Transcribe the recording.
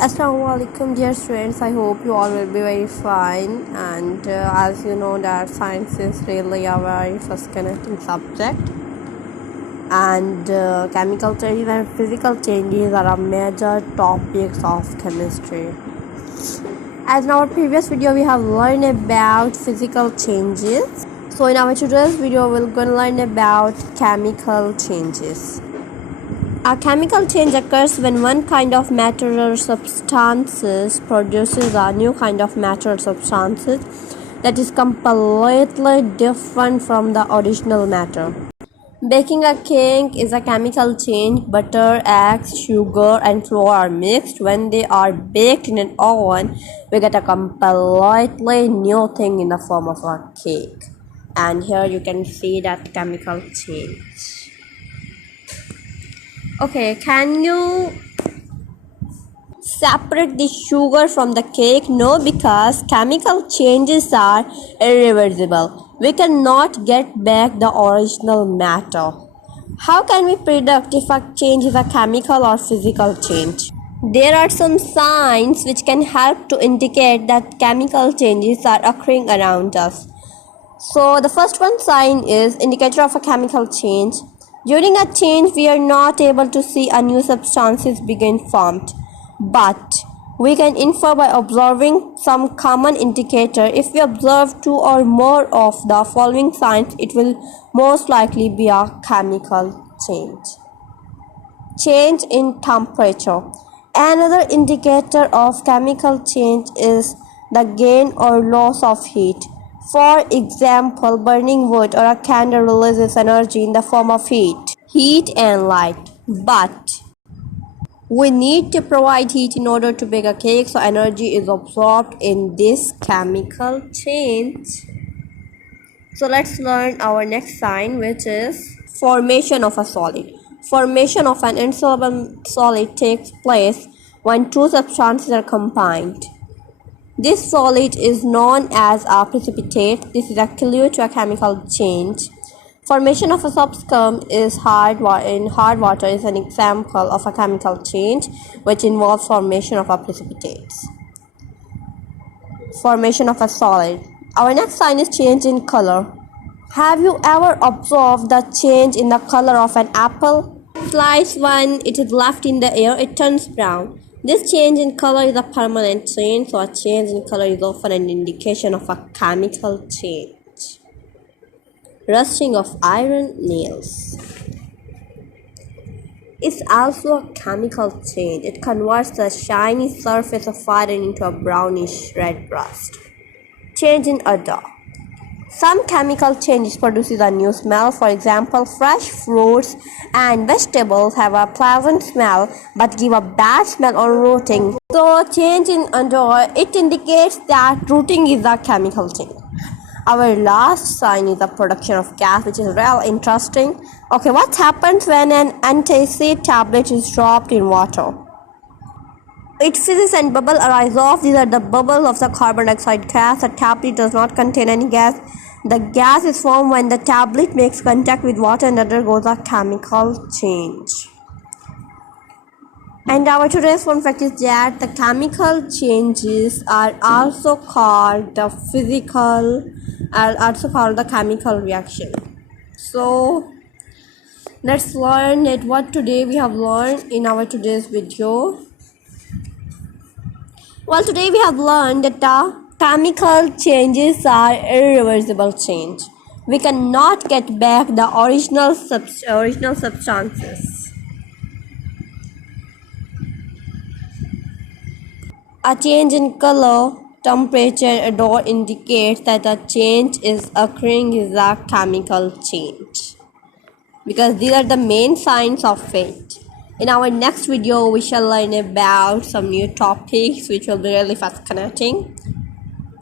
Assalamualaikum dear students, I hope you all will be very fine, and as you know that science is really a very fascinating subject, and chemical changes and physical changes are a major topics of chemistry. As in our previous video we have learned about physical changes, so in our today's video we're going to learn about chemical changes. A chemical change occurs when one kind of matter or substances produces a new kind of matter or substances that is completely different from the original matter. Baking a cake is a chemical change. Butter, eggs, sugar and flour are mixed. When they are baked in an oven, we get a completely new thing in the form of a cake. And here you can see that chemical change. Okay, can you separate the sugar from the cake? No, because chemical changes are irreversible. We cannot get back the original matter. How can we predict if a change is a chemical or physical change? There are some signs which can help to indicate that chemical changes are occurring around us. So the first one sign is indicator of a chemical change. During a change, we are not able to see a new substances begin formed, but we can infer by observing some common indicator. If we observe two or more of the following signs, it will most likely be a chemical change. Change in temperature. Another indicator of chemical change is the gain or loss of heat. For example, burning wood or a candle releases energy in the form of heat and light. But we need to provide heat in order to bake a cake, so energy is absorbed in this chemical change. So let's learn our next sign, which is formation of a solid. Formation of an insoluble solid takes place when two substances are combined. This solid is known as a precipitate. This is a clue to a chemical change. Formation of a subscum in hard water is an example of a chemical change which involves formation of a precipitate. Formation of a solid. Our next sign is change in color. Have you ever observed the change in the color of an apple? Slice when it is left in the air, it turns brown. This change in color is a permanent change, so a change in color is often an indication of a chemical change. Rusting of iron nails is also a chemical change. It converts the shiny surface of iron into a brownish red rust. Change in odor. Some chemical changes produces a new smell. For example, fresh fruits and vegetables have a pleasant smell but give a bad smell on rotting. So change in odor, it indicates that rotting is a chemical change. Our last sign is the production of gas, which is real interesting. Okay, what happens when an antacid tablet is dropped in water? It fizzes and bubbles arise off. These are the bubbles of the carbon dioxide gas. The tablet does not contain any gas. The gas is formed when the tablet makes contact with water and undergoes a chemical change. And our today's fun fact is that the chemical changes are also called the chemical reaction. So let's learn what today we have learned in our today's video. Well, today we have learned that the chemical changes are irreversible change. We cannot get back the original substances. A change in color, temperature, odor indicates that a change is occurring is a chemical change, because these are the main signs of it. In our next video, we shall learn about some new topics which will be really fascinating.